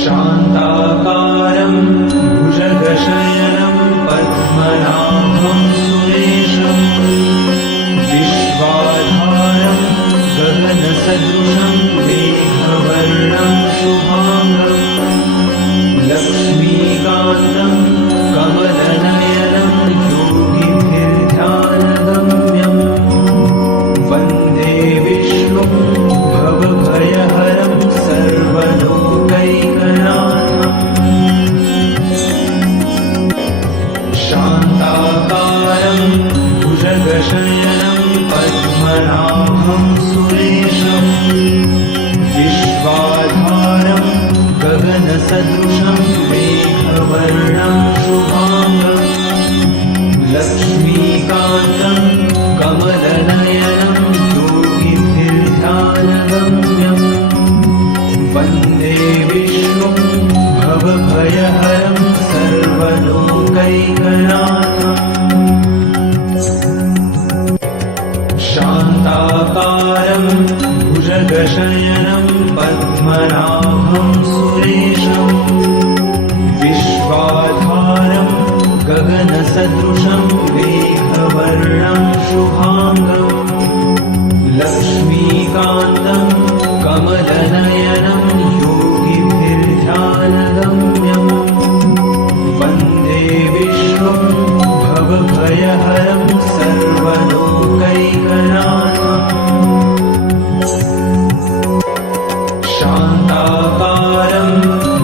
शान्ताकारं भुजगशयनं पद्मनाभं सुरेशं विश्वाधारं गगनसदृशं मेघवर्णं शुभांगं लक्ष्मीकान्तं कमलनयनं योगिभिर्ध्यानगम्यं वन्दे विष्णुं भवभयहरं सर्वलोकैकनाथम् शान्ताकारं भुजगशयनं पद्मनाभं सुरेशं विश्वाधारं गगनसदृशं मेघवर्णं शुभांगं लक्ष्मीकान्तं कमलनयनं योगिभिर्ध्यानगम्यं वन्दे विष्णुं भवभयहरं सर्वलोकैकनाथम् शान्ताकारं भुजगशयनं पद्मनाभं सुरेशं विश्वाधारं गगनसदृशं मेघवर्णं शुभांगं लक्ष्मीकान्तं कमलनयनं योगिभिर्ध्यानगम्यं वन्दे विष्णुं भवभयहरं सर्वलोकैकनाथम् शान्ताकारं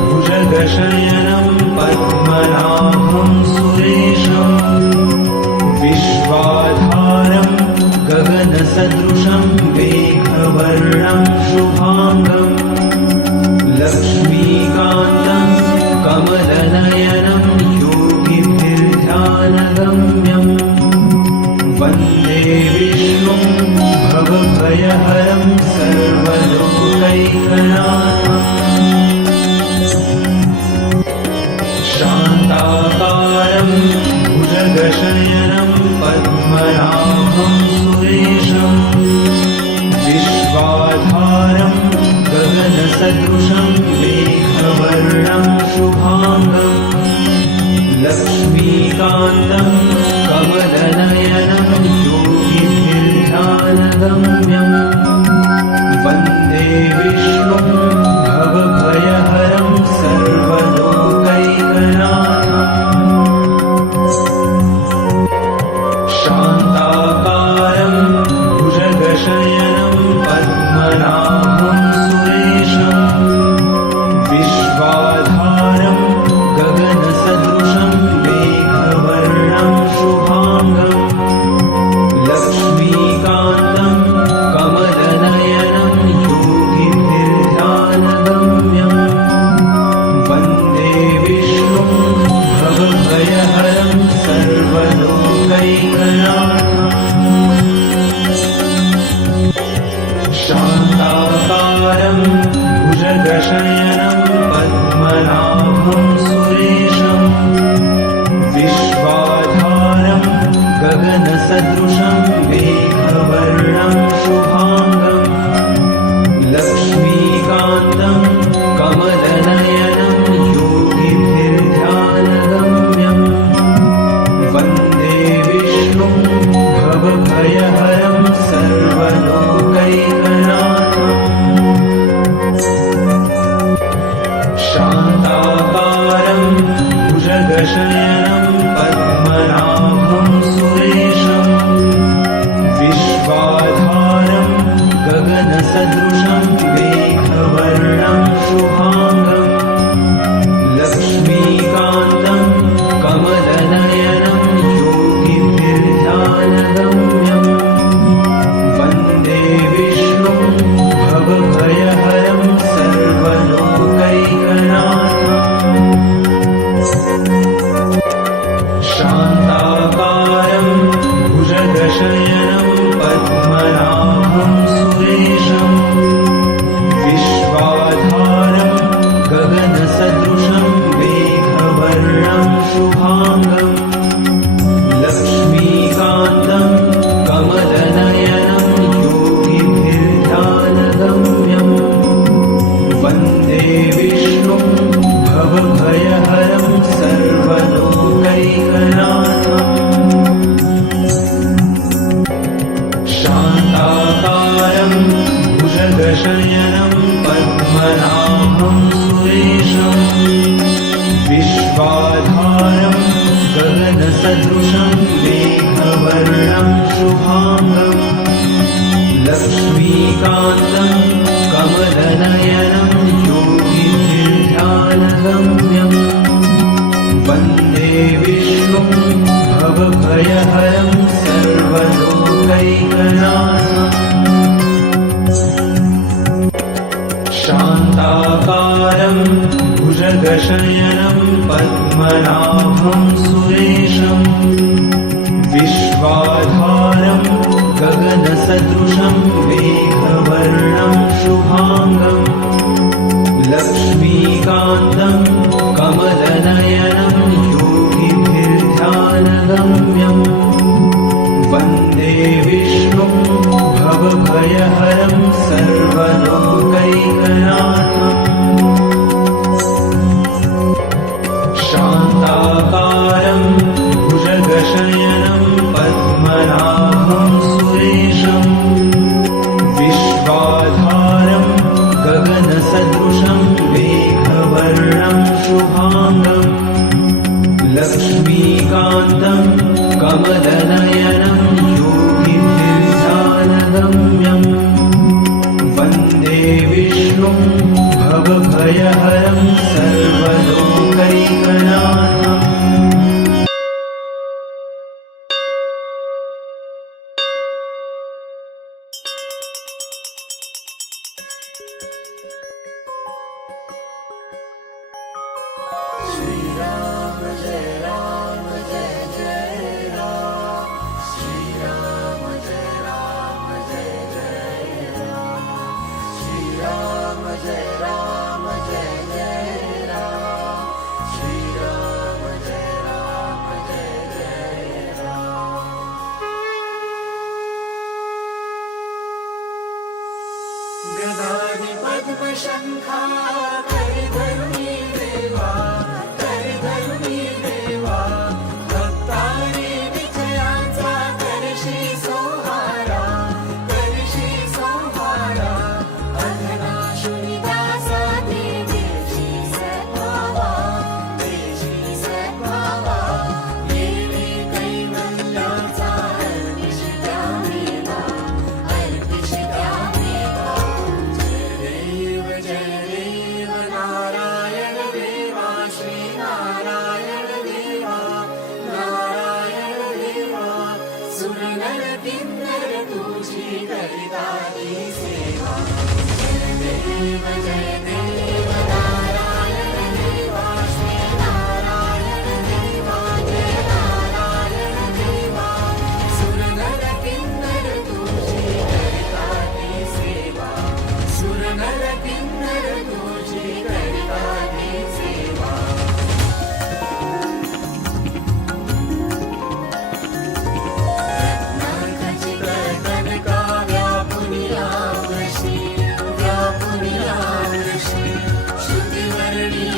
भुजगशयनं पद्मनाभं सुरेशं विश्वाधारं गगनसदृशं मेघवर्णं शुभांगं लक्ष्मीकान्तं कमलनयनं योगिभिर्ध्यानगम्यं वन्दे विष्णुं भवभयहरं सर्वलोकैकनाथम् शान्ताकारं भुजगशयनं पद्मनाभं सुरेशं विश्वाधारं गगनसदृशं मेघवर्णं शुभांगं लक्ष्मीकान्तं कमलनयनं योगिभिर्ध्यानगम्यं वन्दे विष्णुं भवभयहरं सर्वलोकैकनाथम् शान्ताकारं भुजगशयनं पद्मनाभं सुरेशं विश्वाधारं गगनसदृशं मेघवर्णं शुभांगं लक्ष्मीकान्तं कमलनयनं योगिभिर्ध्यानगम्यं वन्दे विष्णुं भवभयहरं सर्वलोकैकनाथम् शान्ताकारं भुजगशयनं पद्मनाभं सुरेशं विश्वाधारं गगनसदृशं मेघवर्णं शुभांगं लक्ष्मीकान्तं कमलनयनं योगिभिर्ध्यानगम्यं वन्दे विष्णुं भवभयहरं सर्वलोकैकनाथम् शान्ताकारं भुजगशयनं पद्मनाभं सुरेशं विश्वाधारं गगनसदृशं मेघवर्णं शुभांगं लक्ष्मीकान्तं कमलनयनं योगिभिर्ध्यानगम्यं वन्दे विष्णुं भवभयहरं सर्वलोकैकनाथम् विष्णुं भवभयहरं सर्वलोकैकनाथम् शान्ताकारं भुजगशयनं पद्मनाभं सुरेशम् विश्वाधारं गगनसदृशं मेघवर्णं शुभाङ्गम् लक्ष्मीकान्तं कमलनयनं योगिभिर्ध्यानगम्यम् वन्दे विष्णुं भवभयहरं सर्वलोकैकनाथम् शान्ताकारं भुजगशयनं पद्मनाभं सुरेशम् विश्वाधारं गगनसदृशं मेघवर्णं शुभाङ्गम् लक्ष्मीकान्तं कमलनयनं योगिभिर्ध्यानगम्यम् वन्दे विष्णुं भवभयहरं सर्वलोकैकनाथम् शान्ताकारं भुजगशयनं पद्मनाभं सुरेशम् विश्वाधारं गगनसदृशं मेघवर्णं शुभाङ्गम् लक्ष्मीकान्तं कमलनयनं योगिभिर्ध्यानगम्यम् वन्दे विष्णुं भवभयहरं सर्वलोकैकनाथम् श्रीराम जय राम जय जय राम श्रीराम जय राम जय जय राम श्रीराम जय राम जय जय राम श्रीराम जय राम जय जय राम गदाधि पद्मशंखा करिधरुणी देवा करिधरुणी देवा भक्तारी विजयांचा करशी सोहारा अधनाशुनी दासा देशी सद्भावा येणे कैवल्याचा अर्पिष द्यावेला जय देव नारायण देवा श्री नारायण देवा सुरनर किन्नर तुझी करिताली सेवा जय देव नारायण देवा श्री नारायण देवा जय नारायण देवा सुरनर किन्नर तुझी करिताली सेवा सुरनर किन्नर तुझी करिताली सेवा रत्नाखचित कनका व्यापुनिया वृषी श्रुतिवर्णी